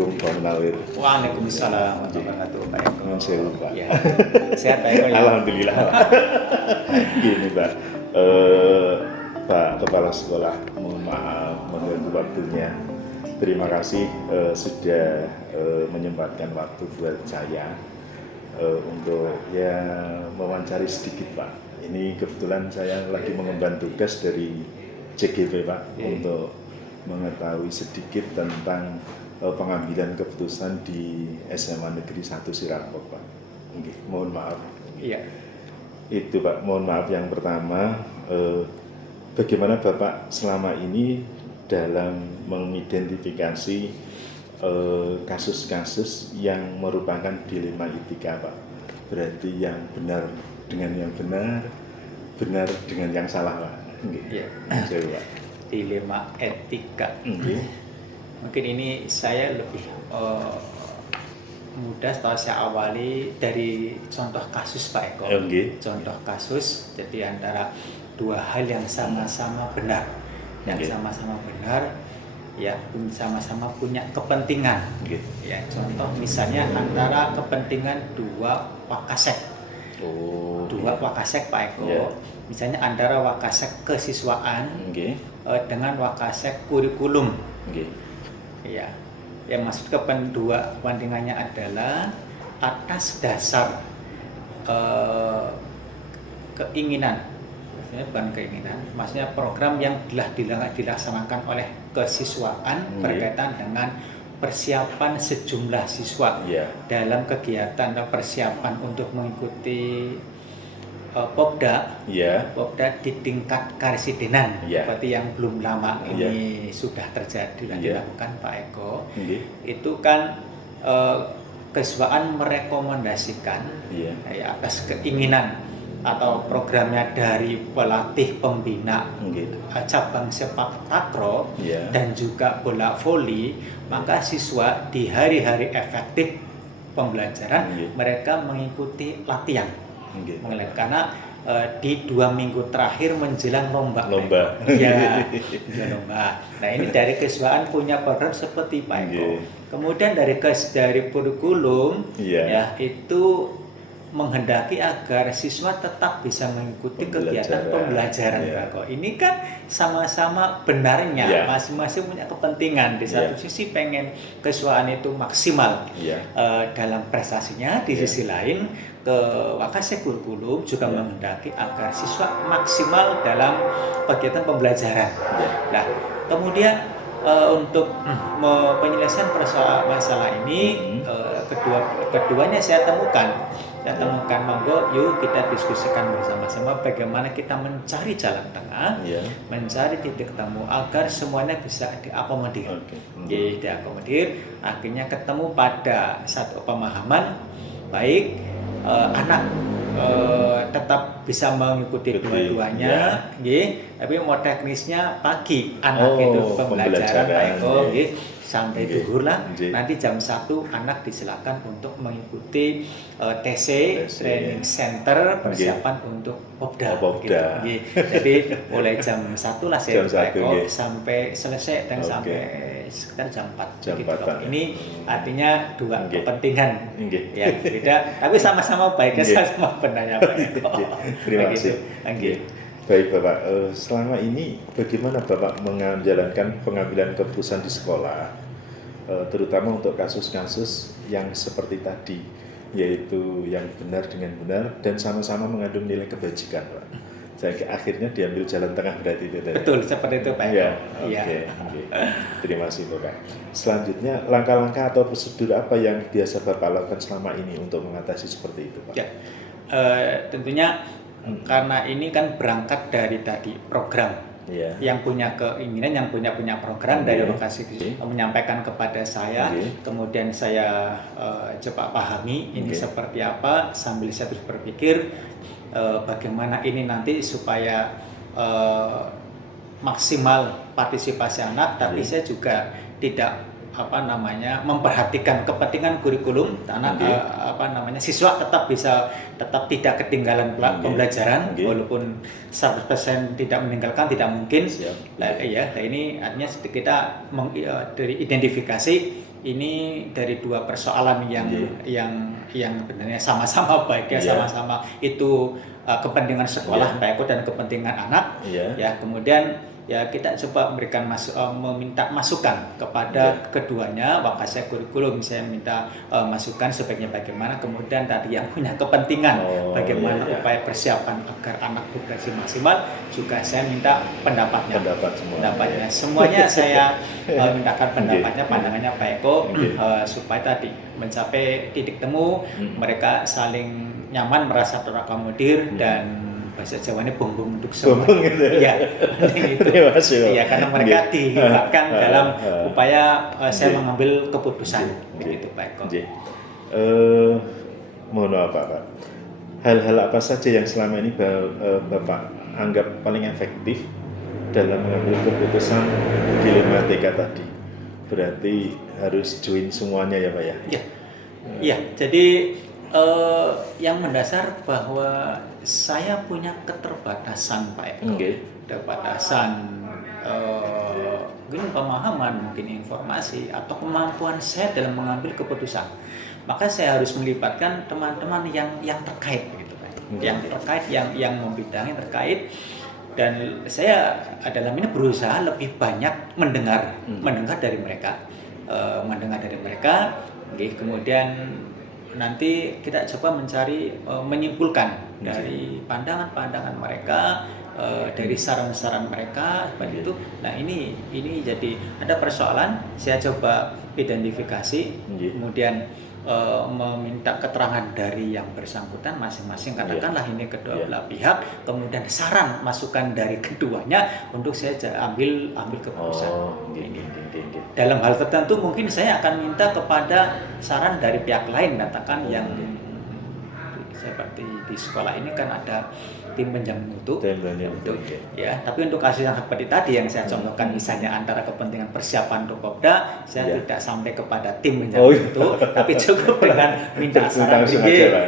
Assalamualaikum Pak Munawir. Waalaikumsalam warahmatullahi wabarakatuh. Nuwun sewu Pak. Ya. Sehat Pak Eko ya? Alhamdulillah. Gini Pak, Pak Kepala Sekolah, mohon maaf mengganggu waktunya. Terima kasih sudah menyempatkan waktu buat saya untuk ya mewawancari sedikit Pak. Ini kebetulan saya lagi mengemban tugas dari CGV Pak untuk mengetahui sedikit tentang pengambilan keputusan di SMA Negeri 1 Sirangkop Pak. Oke, mohon maaf. Iya. Itu Pak, mohon maaf yang pertama, bagaimana Bapak selama ini dalam mengidentifikasi kasus-kasus yang merupakan dilema etika Pak. Berarti yang benar dengan yang benar, benar dengan yang salah Pak. Iya. Pak. Dilema etika. Mungkin ini saya lebih mudah setelah saya awali dari contoh kasus Pak Eko. Contoh kasus, jadi antara dua hal yang sama-sama benar, sama-sama benar, ya sama-sama punya kepentingan. Ya, contoh misalnya antara kepentingan dua wakasek. Dua wakasek Pak Eko. Misalnya antara wakasek kesiswaan dengan wakasek kurikulum. Ya, yang maksud kedua kepentingannya adalah atas dasar keinginan, maksudnya bukan keinginan, maksudnya program yang telah dilaksanakan oleh kesiswaan berkaitan dengan persiapan sejumlah siswa dalam kegiatan atau persiapan untuk mengikuti Popda di tingkat karesidenan, seperti yang belum lama ini sudah terjadi dan dilakukan Pak Eko. Itu kan kesiswaan merekomendasikan atas keinginan atau programnya dari pelatih pembina cabang sepak takraw dan juga bola voli, maka siswa di hari-hari efektif pembelajaran mereka mengikuti latihan. Karena di 2 minggu terakhir menjelang lomba. Ya, lomba. Nah, ini dari kesiswaan punya program seperti Pak Eko. Kemudian dari kurikulum ya itu menghendaki agar siswa tetap bisa mengikuti kegiatan pembelajaran Pak Eko. Ini kan sama-sama benarnya masing-masing punya kepentingan. Di satu sisi pengen kesiswaan itu maksimal dalam prestasinya, di sisi lain ke wakasek kurikulum juga menghendaki agar siswa maksimal dalam kegiatan pembelajaran. Nah, kemudian untuk penyelesaian masalah ini keduanya saya temukan monggo yuk kita diskusikan bersama-sama bagaimana kita mencari jalan tengah, mencari titik temu agar semuanya bisa diakomodir. Diakomodir, akhirnya ketemu pada satu pemahaman baik anak tetap bisa mengikuti dua-duanya, tapi mau teknisnya pagi anak itu pembelajaran Pak Eko, sampai duhur lah. Nanti jam 1 anak disilakan untuk mengikuti TC Training Center persiapan untuk Popda. Jadi mulai jam 1 lah saya Pak Eko sampai selesai dan sampai sekitar jam 4. Ini artinya dua kepentingan ya beda, tapi sama-sama baik, sama benarnya Pak Eko. Terima kasih. Baik Bapak, selama ini bagaimana Bapak menjalankan pengambilan keputusan di sekolah, terutama untuk kasus-kasus yang seperti tadi, yaitu yang benar dengan benar dan sama-sama mengandung nilai kebajikan Pak. Jadi akhirnya diambil jalan tengah berarti itu tadi. Betul, seperti itu Pak. Terima kasih Bapak. Selanjutnya langkah-langkah atau prosedur apa yang biasa Bapak lakukan selama ini untuk mengatasi seperti itu Pak? Tentunya karena ini kan berangkat dari tadi program yang punya keinginan, yang punya program dari lokasi menyampaikan kepada saya, kemudian saya coba pahami ini seperti apa sambil saya terus berpikir bagaimana ini nanti supaya maksimal partisipasi anak, tapi saya juga tidak memperhatikan kepentingan kurikulum anak siswa tetap tidak ketinggalan pembelajaran walaupun 100% tidak meninggalkan tidak mungkin. Ini artinya kita dari identifikasi ini dari dua persoalan yang sebenarnya sama-sama baik ya, sama-sama itu kepentingan sekolah Pak Eko dan kepentingan anak. Ya, kemudian ya kita coba memberikan meminta masukan kepada keduanya, wakasnya kurikulum, saya minta masukan sebaiknya bagaimana, kemudian tadi yang punya kepentingan bagaimana upaya persiapan agar anak berprestasi maksimal juga saya minta pendapatnya. Semuanya saya mintakan pendapatnya, pandangannya Pak Eko supaya tadi mencapai titik temu, mereka saling nyaman, merasa terakomodir dan bahasa Jawa ini bumbung untuk semua. Ya, itu. Ya, karena mereka dilibatkan dalam upaya saya mengambil keputusan. Begitu Pak Eko. Mohon maaf Pak. Hal-hal apa saja yang selama ini Bapak anggap paling efektif dalam mengambil keputusan dilematika tadi? Berarti harus join semuanya ya Pak ya? Iya, jadi yang mendasar bahwa saya punya keterbatasan Pak Eko, keterbatasan mungkin pemahaman, mungkin informasi atau kemampuan saya dalam mengambil keputusan. Maka saya harus melibatkan teman-teman yang terkait, begitu Pak. Yang terkait, yang membidangi terkait. Dan saya dalam ini berusaha lebih banyak mendengar dari mereka, kemudian nanti kita coba mencari menyimpulkan dari pandangan-pandangan mereka, dari saran-saran mereka seperti itu. Nah ini jadi ada persoalan, saya coba identifikasi, kemudian meminta keterangan dari yang bersangkutan masing-masing, katakanlah ini kedua belah pihak, kemudian saran masukan dari keduanya untuk saya ambil keputusan. Dalam hal tertentu mungkin saya akan minta kepada saran dari pihak lain, katakan yang seperti di sekolah ini kan ada tim penjamin mutu, ya. Tapi untuk kasus yang seperti tadi yang saya contohkan, misalnya antara kepentingan persiapan untuk Kopda, saya tidak sampai kepada tim penjamin mutu, tapi cukup dengan minta saran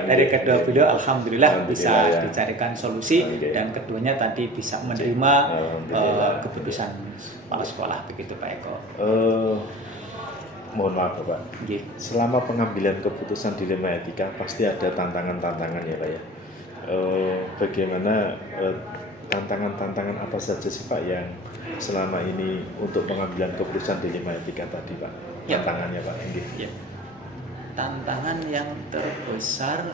dari kedua beliau. Alhamdulillah bisa dicarikan solusi dan keduanya tadi bisa menerima keputusan kepala sekolah, begitu Pak Eko. Mohon maaf Pak, selama pengambilan keputusan dilema etika pasti ada tantangan-tantangan ya Pak ya. Bagaimana tantangan-tantangan apa saja sih Pak yang selama ini untuk pengambilan keputusan dilema etika tadi Pak? Tantangannya Pak. Tantangan yang terbesar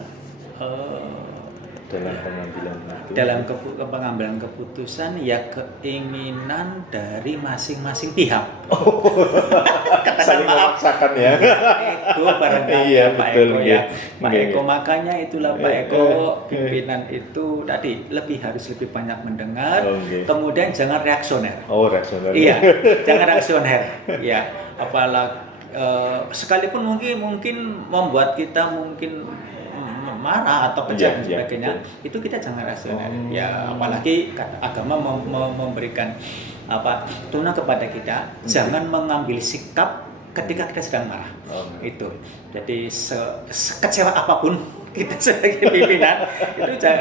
dalam pengambilan keputusan ya keinginan dari masing-masing pihak. Saling memaksakan ya. Ego barangkali Pak Eko ya. Pak Eko, makanya itulah Pak Eko, pimpinan itu tadi harus lebih banyak mendengar, kemudian jangan reaksioner. Reaksioner. Iya, jangan reaksioner. Ya, apalagi sekalipun mungkin membuat kita mungkin marah atau kejam dan sebagainya, itu kita jangan rasional. Ya, apalagi agama memberikan tuntunan kepada kita, jangan mengambil sikap ketika kita sedang marah. Itu. Jadi sekecewa apapun kita sebagai pimpinan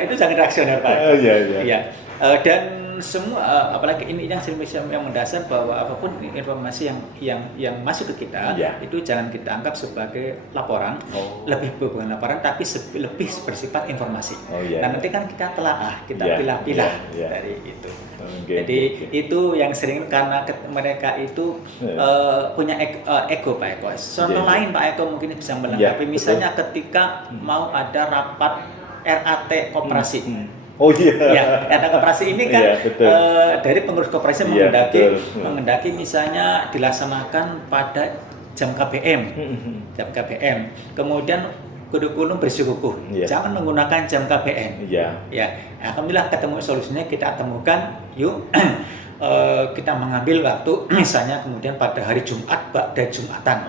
itu jangan reaksioner Pak. Iya. Dan semua apalagi ini yang mendasar bahwa apapun informasi yang masuk ke kita itu jangan kita anggap sebagai laporan, lebih bukan laporan tapi lebih bersifat informasi. Nah nanti kan kita telaah, kita pilah-pilah dari itu. Jadi itu yang sering karena mereka itu punya ego Pak Eko. Contoh lain Pak Eko mungkin bisa melengkapi, misalnya ketika mau ada rapat RAT koperasi. RAT koperasi ini kan dari pengurus koperasi mengendaki misalnya dilaksanakan pada jam KBM. Kemudian kurikulum bersikukuh, jangan menggunakan jam KBM. Alhamdulillah ketemu solusinya, kita temukan yuk kita mengambil waktu misalnya kemudian pada hari Jumat pada Jumatan.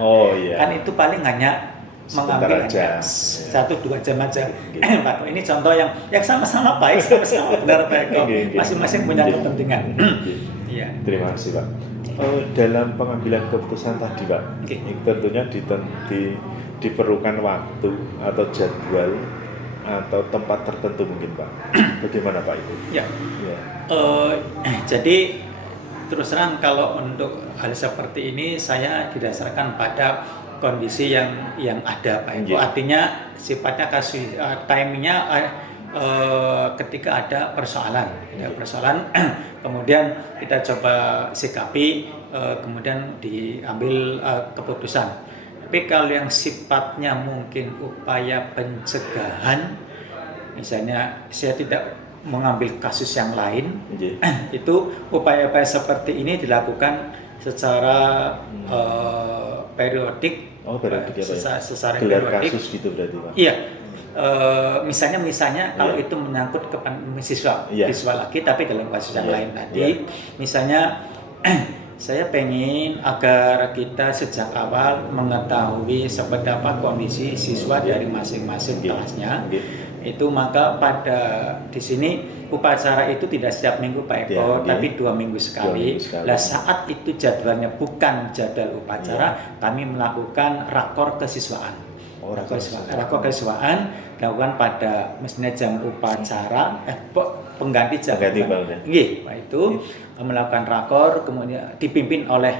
Kan itu paling hanya mengambil hanya 1-2 jam aja. Pak, ini contoh yang sama-sama baik, sama-sama benar Pak Eko. Masing-masing punya kepentingan. Terima kasih Pak. Dalam pengambilan keputusan tadi Pak, tentunya diperlukan waktu atau jadwal atau tempat tertentu mungkin Pak. Bagaimana Pak itu? Jadi terus terang kalau untuk hal seperti ini saya didasarkan pada kondisi yang ada Pak Eko. Artinya sifatnya kasus timingnya ketika ada persoalan, kemudian kita coba sikapi, kemudian diambil keputusan. Tapi kalau yang sifatnya mungkin upaya pencegahan, misalnya saya tidak mengambil kasus yang lain, itu upaya-upaya seperti ini dilakukan secara periodik, secara periodik. Kasus gitu berarti Pak? Iya. Misalnya kalau itu menyangkut ke siswa lagi, tapi dalam kasus yang lain tadi, misalnya saya pengen agar kita sejak awal mengetahui seperti apa kondisi siswa dari masing-masing kelasnya. Itu maka pada di sini upacara itu tidak setiap minggu Pak Eko, tapi 2 minggu sekali. Nah saat itu jadwalnya bukan jadwal upacara, kami melakukan rakor kesiswaan. Rakor kesiswaan dilakukan pada mestinya jam upacara, pengganti jam. Pak itu melakukan rakor, kemudian dipimpin oleh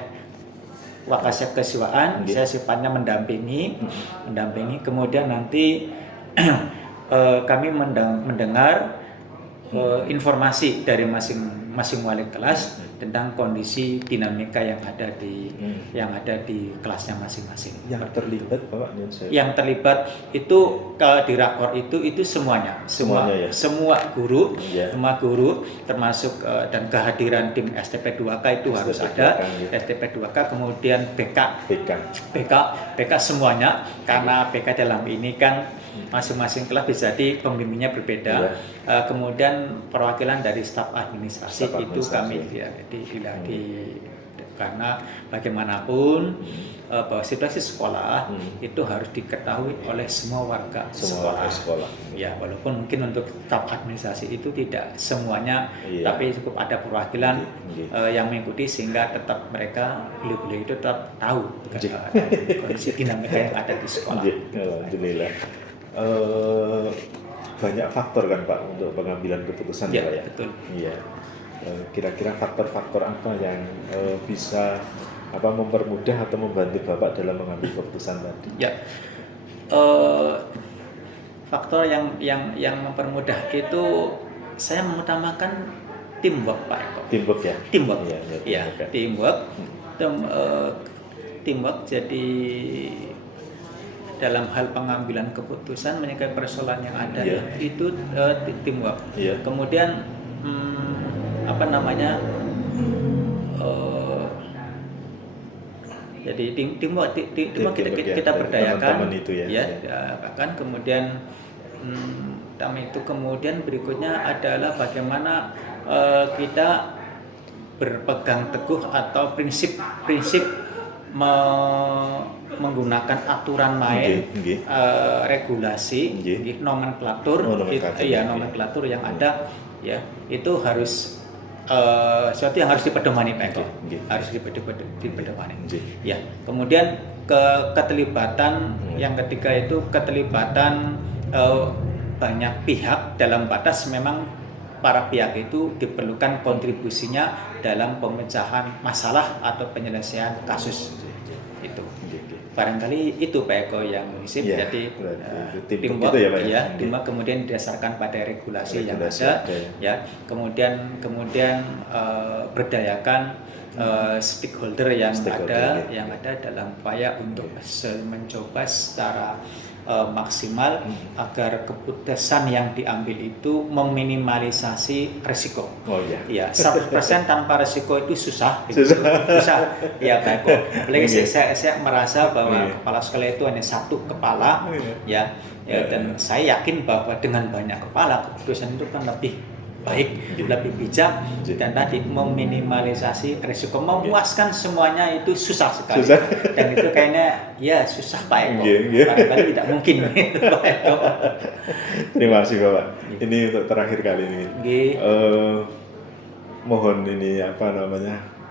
Wakasek Kesiswaan. Saya sifatnya mendampingi, kemudian nanti kami mendengar informasi dari masing-masing wali kelas tentang kondisi dinamika yang ada di kelasnya masing-masing. Yang terlibat Bapak? Yang terlibat itu di rakor itu semuanya, semua guru, termasuk dan kehadiran tim STP 2K itu harus ada. STP 2K, kemudian BK semuanya, karena BK dalam ini kan masing-masing kelas bisa jadi pembimbingnya berbeda. Kemudian perwakilan dari staf administrasi itu kami karena bagaimanapun bahwa situasi sekolah itu harus diketahui oleh semua warga sekolah. Ya, walaupun mungkin untuk staf administrasi itu tidak semuanya, tapi cukup ada perwakilan yang mengikuti sehingga tetap mereka beliau itu tetap tahu kondisi dinamika yang ada di sekolah. Alhamdulillah. Banyak faktor kan Pak untuk pengambilan keputusan ya Pak ya? Betul. Iya. Kira-kira faktor-faktor apa yang bisa mempermudah atau membantu Bapak dalam mengambil keputusan tadi? Ya. Faktor yang mempermudah itu saya mengutamakan teamwork Pak Eko. Teamwork ya? Teamwork. Teamwork. Jadi dalam hal pengambilan keputusan menyikapi persoalan yang ada itu teamwork. Kemudian jadi teamwork kita berdayakan bahkan kemudian kemudian berikutnya adalah bagaimana kita berpegang teguh atau prinsip menggunakan aturan main, regulasi, nomenklatur yang ada itu harus sesuatu yang harus dipedomani Pak Eko. Harus dipedomani. Ya, kemudian keterlibatan yang ketiga itu keterlibatan banyak pihak dalam batas memang para pihak itu diperlukan kontribusinya dalam pemecahan masalah atau penyelesaian kasus itu. Barangkali itu Pak Eko yang mengisi. Jadi teamwork teamwork kemudian didasarkan pada regulasi yang ada, kemudian berdayakan stakeholder yang ada dalam upaya untuk mencoba secara maksimal agar keputusan yang diambil itu meminimalisasi risiko. 100% tanpa risiko itu susah. Ya Pak Eko. Apalagi saya merasa bahwa kepala sekolah itu hanya satu kepala, dan saya yakin bahwa dengan banyak kepala keputusan itu kan lebih baik, lebih bijak, dan tadi meminimalisasi risiko, memuaskan semuanya itu susah sekali. Dan itu kayaknya susah Pak Eko. Barangkali tidak mungkin Pak Eko. Terima kasih Bapak. Ini untuk terakhir kali ini. Mohon ini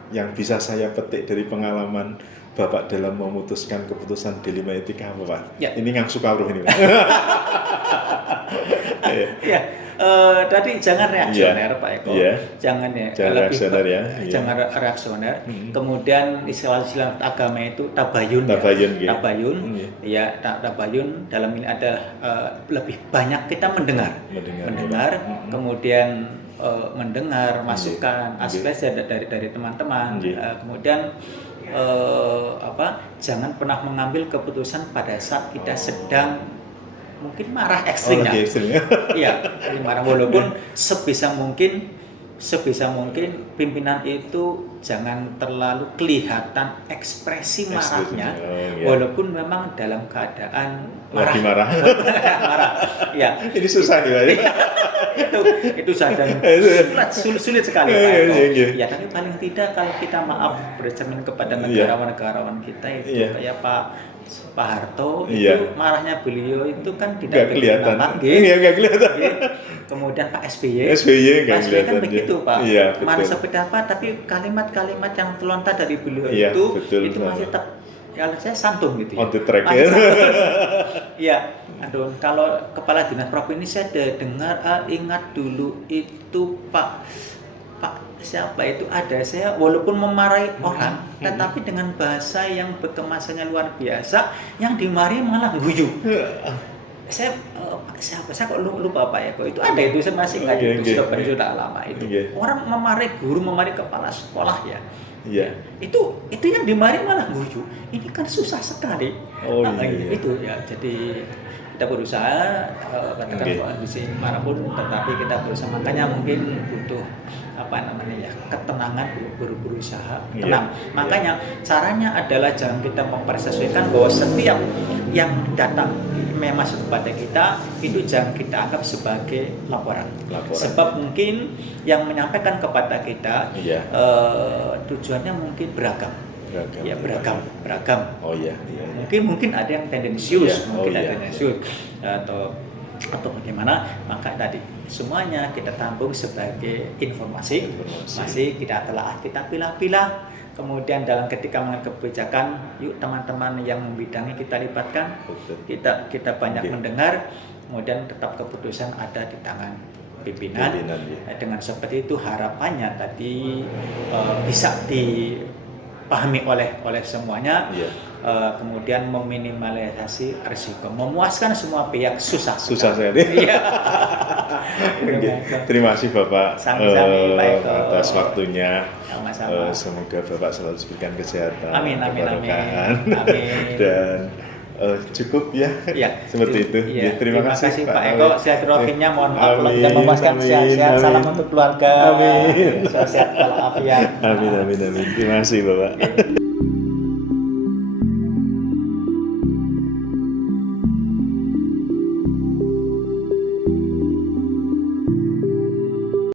yang bisa saya petik dari pengalaman Bapak dalam memutuskan keputusan D5 etika apa Pak? Ini ngang suka ini Pak. Tadi jangan reaksioner Pak Eko, jangan ya, jangan lebih reaksioner ya, jangan reaksioner. Kemudian istilah agama itu tabayun, ya tabayun dalam ini adalah lebih banyak kita mendengar, kemudian mendengar masukan aspirasi dari teman-teman, kemudian jangan pernah mengambil keputusan pada saat kita sedang mungkin marah ekstrim ya. Iya, marah, walaupun sebisa mungkin pimpinan itu jangan terlalu kelihatan ekspresi marahnya, walaupun memang dalam keadaan marah. Ya. Ini susah nih, Pak. itu saja sulit sekali Pak Eko. Ya, tapi paling tidak kalau kita maaf bercermin kepada negarawan kita itu kayak Pak Harto itu marahnya beliau itu kan tidak kelihatan. Nggak kelihatan. Kemudian Pak SBY kan begitu Pak. Marah seperti apa, tapi kalimat-kalimat yang terlontar dari beliau itu masih tetap saya santun gitu ya. On the track ya. Aduh, kalau kepala dinas provinsi saya dengar ingat dulu itu Pak siapa itu ada, saya walaupun memarahi orang tetapi dengan bahasa yang berkemasannya luar biasa, yang dimarahi malah guyu. Saya kok lupa Pak ya, kok itu ada itu, saya masih ingat itu sudah lama itu. Orang memarahi guru, memarahi kepala sekolah ya. Itu yang dimarahi malah guyu. Ini kan susah sekali. Itu ya, jadi kita berusaha katakan kondisi manapun, tetapi kita berusaha, makanya mungkin butuh ketenangan, berusaha tenang. Makanya caranya adalah jangan kita mempersepsikan bahwa setiap yang datang masuk kepada kita itu jangan kita anggap sebagai laporan. Sebab mungkin yang menyampaikan kepada kita tujuannya mungkin beragam. Mungkin ada yang tendensius, atau bagaimana, maka tadi semuanya kita tampung sebagai informasi. Masih kita telah kita pilah-pilah, kemudian dalam ketika mengambil kebijakan, yuk teman-teman yang membidangi kita libatkan, kita banyak mendengar, kemudian tetap keputusan ada di tangan pimpinan. Dengan seperti itu harapannya tadi bisa dipahami oleh semuanya. Kemudian meminimalisasi risiko, memuaskan semua pihak susah sekali. Terima kasih Bapak atas waktunya. Semoga Bapak selalu diberikan kesehatan, keberkahan, dan cukup ya. Seperti itu. Terima kasih Pak Eko. Silaturahimnya mohon maaf kalau tidak memuaskan. Sehat-sehat, salam untuk keluarga. Sehat walafiat. Amin. Terima kasih Bapak.